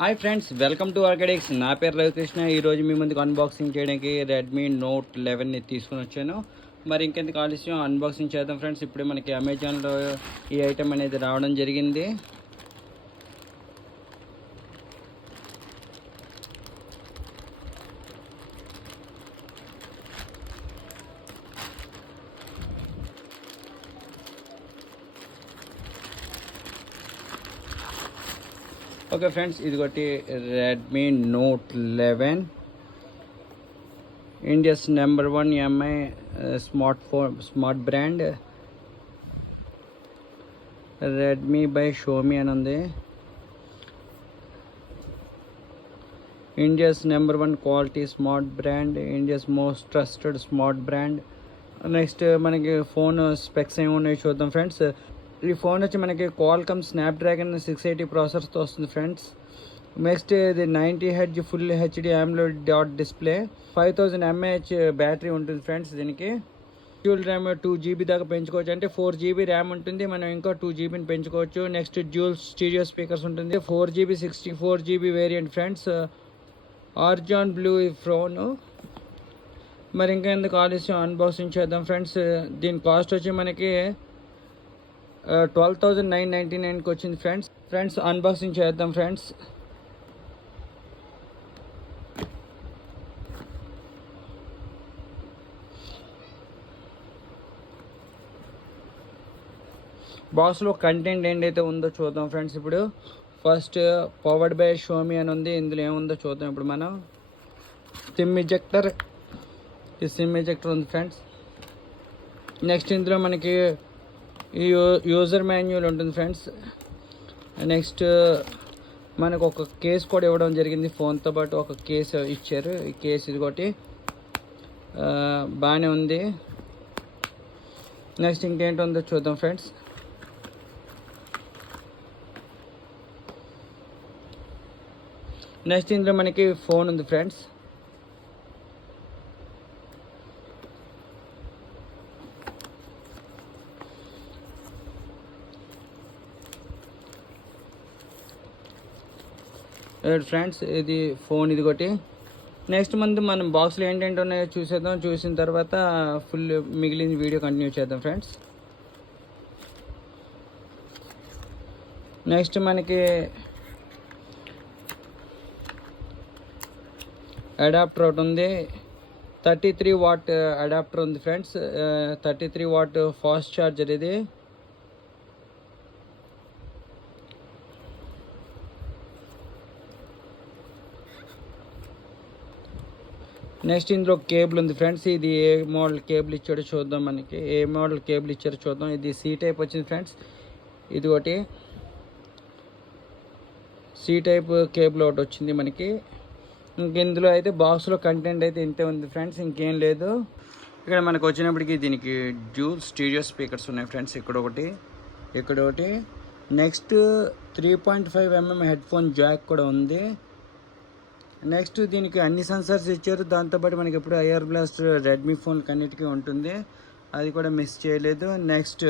Hi friends, welcome to ఆర్కిడెక్స్. నా పేరు రవికృష్ణ. ఈరోజు మీ ముందుకు అన్బాక్సింగ్ చేయడానికి రెడ్మీ నోట్ 11ని తీసుకుని వచ్చాను. మరి ఇంకెందుకు ఆలస్యం, అన్బాక్సింగ్ చేద్దాం ఫ్రెండ్స్. ఇప్పుడే మనకి అమెజాన్లో ఈ ఐటెం అనేది రావడం జరిగింది. ఓకే ఫ్రెండ్స్, ఇది ఒకటి Redmi note 11, India's number 1 MI smart brand. Redmi by Xiaomi అని ఉంది. India's number 1 quality smart brand, India's most trusted smart brand. Next మనకి ఫోన్ స్పెక్స్ ఏమి ఉన్నాయి చూద్దాం ఫ్రెండ్స్. ఈ ఫోన్ వచ్చి మనకి క్వాల్కమ్ స్నాప్డ్రాగన్ 680 ప్రాసెసర్తో వస్తుంది ఫ్రెండ్స్. నెక్స్ట్ ఇది 90Hz full HD AMOLED dot display, 5000 mAh battery ఉంటుంది ఫ్రెండ్స్. దీనికి డ్యూల్ ర్యామ్ 2GB దాకా పెంచుకోవచ్చు. అంటే 4GB ర్యామ్ ఉంటుంది, మనం ఇంకా 2GBని పెంచుకోవచ్చు. నెక్స్ట్ డ్యూల్ స్టీరియో స్పీకర్స్ ఉంటుంది. 4GB 64GB variant friends. ఆర్జాన్ బ్లూ ఈ ఫోన్. మరి ఇంకా ఎందుకు ఆలస్యం, అన్బాక్సింగ్ చేద్దాం ఫ్రెండ్స్. దీని కాస్ట్ వచ్చి మనకి 12,999కి వచ్చింది ఫ్రెండ్స్. అన్బాక్సింగ్ చేద్దాం ఫ్రెండ్స్. బాక్స్లో కంటెంట్ ఏంటైతే ఉందో చూద్దాం ఫ్రెండ్స్. ఇప్పుడు ఫస్ట్ పవర్డ్ బై షోమీ అని ఉంది. ఇందులో ఏముందో చూద్దాం. ఇప్పుడు మనం సిమ్ ఎజెక్టర్ ఉంది ఫ్రెండ్స్. నెక్స్ట్ ఇందులో మనకి ఈ యూజర్ మాన్యువల్ ఉంటుంది ఫ్రెండ్స్. నెక్స్ట్ మనకు ఒక కేస్ కూడా ఇవ్వడం జరిగింది. ఫోన్తో పాటు ఒక కేసు ఇచ్చారు. ఈ కేసు ఇది ఒకటి బాగానే ఉంది. నెక్స్ట్ ఇంకేంటుందో చూద్దాం ఫ్రెండ్స్. నెక్స్ట్ ఇందులో మనకి ఫోన్ ఉంది ఫ్రెండ్స్. ఫ్రెండ్స్ ఇది ఫోన్ ఇది ఒకటి. నెక్స్ట్ మనం బాక్స్లో ఏంటంటే ఉన్నాయో చూసేద్దాం. చూసిన తర్వాత ఫుల్ మిగిలిన వీడియో కంటిన్యూ చేద్దాం ఫ్రెండ్స్. నెక్స్ట్ మనకి అడాప్టర్ ఒకటి ఉంది. 33 వాట్ అడాప్టర్ ఉంది ఫ్రెండ్స్. 33 వాట్ ఫాస్ట్ ఛార్జర్ ఇది. నెక్స్ట్ ఇందులో కేబుల్ ఉంది ఫ్రెండ్స్. ఇది ఏ మోడల్ కేబుల్ ఇచ్చాడో చూద్దాం. మనకి ఏ మోడల్ కేబుల్ ఇచ్చారో చూద్దాం. ఇది సి టైప్ వచ్చింది ఫ్రెండ్స్. ఇది ఒకటి సి టైప్ కేబుల్ ఒకటి వచ్చింది మనకి. ఇందులో అయితే బాక్స్లో కంటెంట్ అయితే ఇంతే ఉంది ఫ్రెండ్స్, ఇంకేం లేదు. ఇక్కడ మనకు వచ్చినప్పటికీ దీనికి డ్యూల్ స్టీరియో స్పీకర్స్ ఉన్నాయి ఫ్రెండ్స్. ఇక్కడ ఒకటి. Next 3.5mm head phone Jack కూడా ఉంది. నెక్స్ట్ దీనికి అన్ని సెన్సార్స్ ఇచ్చారు. దాంతోపాటు మనకి ఎప్పుడు ఐఆర్ బ్లాస్ట్ రెడ్మీ ఫోన్కి అన్నిటికీ ఉంటుంది, అది కూడా మిస్ చేయలేదు. నెక్స్ట్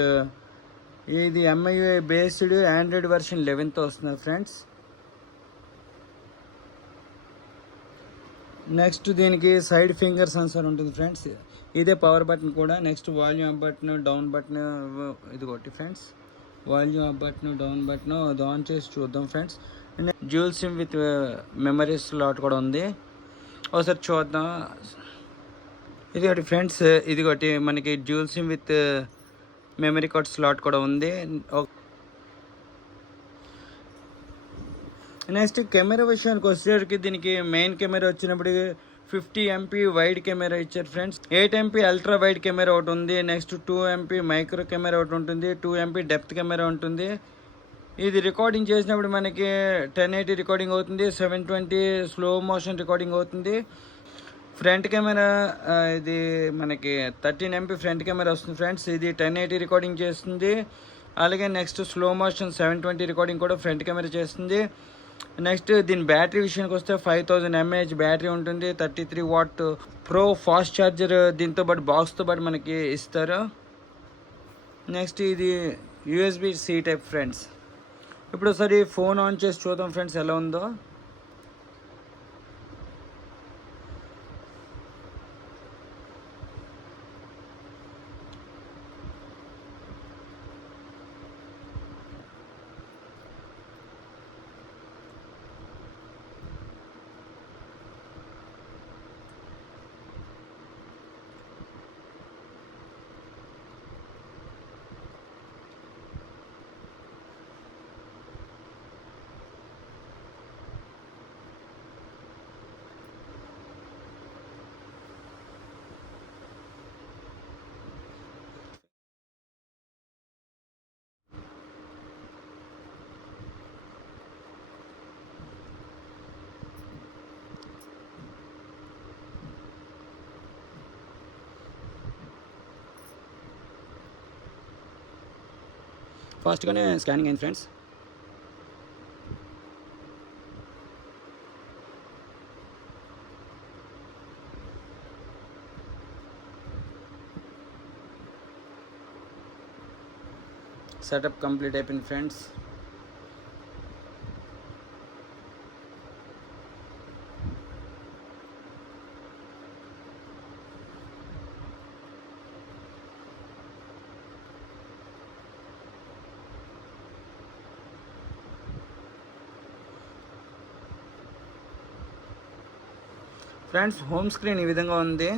ఇది MIUI బేస్డ్ ఆండ్రాయిడ్ వర్షన్ 11తో వస్తుంది ఫ్రెండ్స్. నెక్స్ట్ దీనికి సైడ్ ఫింగర్ సెన్సార్ ఉంటుంది ఫ్రెండ్స్. ఇదే పవర్ బటన్ కూడా. Next volume up button, down button ఇది ఒకటి friends. Volume up button, down button అది ఆన్ చేసి చూద్దాం friends. Dual SIM with memory slot కూడా ఉంది, ఒకసారి చూద్దాం. ఇది ఒకటి ఫ్రెండ్స్. ఇది ఒకటి మనకి dual SIM with memory card slot కూడా ఉంది. నెక్స్ట్ కెమెరా విషయానికి వచ్చేసరికి దీనికి మెయిన్ కెమెరా వచ్చినప్పటికి 50MP వైడ్ కెమెరా ఇచ్చారు friends. 8MP ultra wide camera ఒకటి ఉంది. నెక్స్ట్ 2MP మైక్రో కెమెరా ఒకటి ఉంటుంది. 2MP డెప్త్ కెమెరా ఉంటుంది. ఇది రికార్డింగ్ చేసినప్పుడు మనకి 1080 రికార్డింగ్ అవుతుంది, 720 స్లో మోషన్ రికార్డింగ్ అవుతుంది. ఫ్రంట్ కెమెరా ఇది మనకి 13MP ఫ్రంట్ కెమెరా వస్తుంది ఫ్రెండ్స్. ఇది 1080 రికార్డింగ్ చేస్తుంది. అలాగే నెక్స్ట్ స్లో మోషన్ 720 రికార్డింగ్ కూడా ఫ్రంట్ కెమెరా చేస్తుంది. నెక్స్ట్ దీని బ్యాటరీ విషయానికి వస్తే 5000 mAh బ్యాటరీ ఉంటుంది. 33 వాట్ ప్రో ఫాస్ట్ ఛార్జర్ దీంతో పాటు బాక్స్తో పాటు మనకి ఇస్తారు. నెక్స్ట్ ఇది USB C టైప్ ఫ్రెండ్స్. ఇప్పుడు ఒకసారి ఫోన్ ఆన్ చేసి చూద్దాం ఫ్రెండ్స్ ఎలా ఉందో. ఫాస్ట్గానే స్కానింగ్ అయింది ఫ్రెండ్స్. సెటప్ కంప్లీట్ అయిపోయింది ఫ్రెండ్స్. ఫ్రెండ్స్ హోమ్ స్క్రీన్ ఈ విధంగా ఉంది.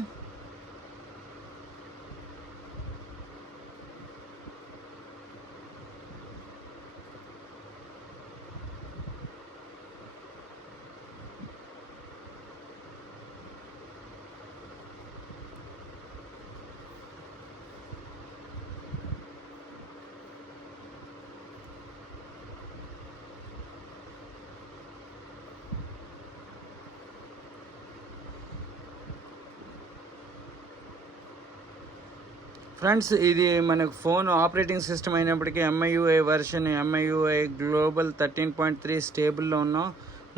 ఫ్రెండ్స్ ఇది మనకు ఫోన్ ఆపరేటింగ్ సిస్టమ్ అయినప్పటికీ MIUI వర్షన్ MIUI గ్లోబల్ 13.3 స్టేబుల్లో ఉన్నాం.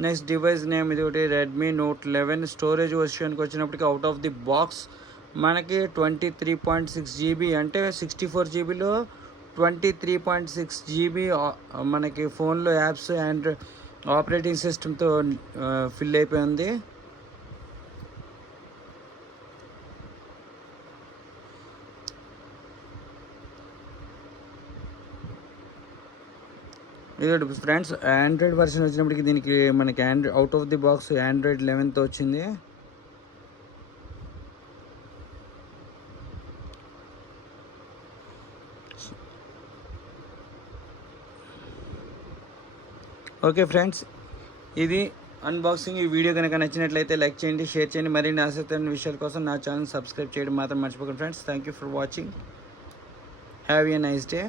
నెక్స్ట్ డివైస్ నేమ్ ఇది ఒకటి రెడ్మీ నోట్ 11. స్టోరేజ్ వర్షన్కి వచ్చినప్పటికీ అవుట్ ఆఫ్ ది బాక్స్ మనకి 23.6 GB, అంటే 64 GBలో 23.6 GB మనకి ఫోన్లో యాప్స్ అండ్ ఆపరేటింగ్ సిస్టమ్తో ఫిల్ అయిపోయింది. ఇది ఫ్రెండ్స్ ఆండ్రాయిడ్ వర్షన్ వచ్చినప్పటికి దీనికి మనకి out of the box Android 11తో వచ్చింది. ఓకే ఫ్రెండ్స్, ఇది అన్బాక్సింగ్. ఈ వీడియో కనుక నచ్చినట్లయితే లైక్ చేయండి, షేర్ చేయండి. మరిన్ని ఆసక్తికరమైన విషయాల కోసం నా ఛానల్ సబ్స్క్రైబ్ చేయడం మాత్రం మర్చిపోకండి friends. Thank you for watching. Have a nice day.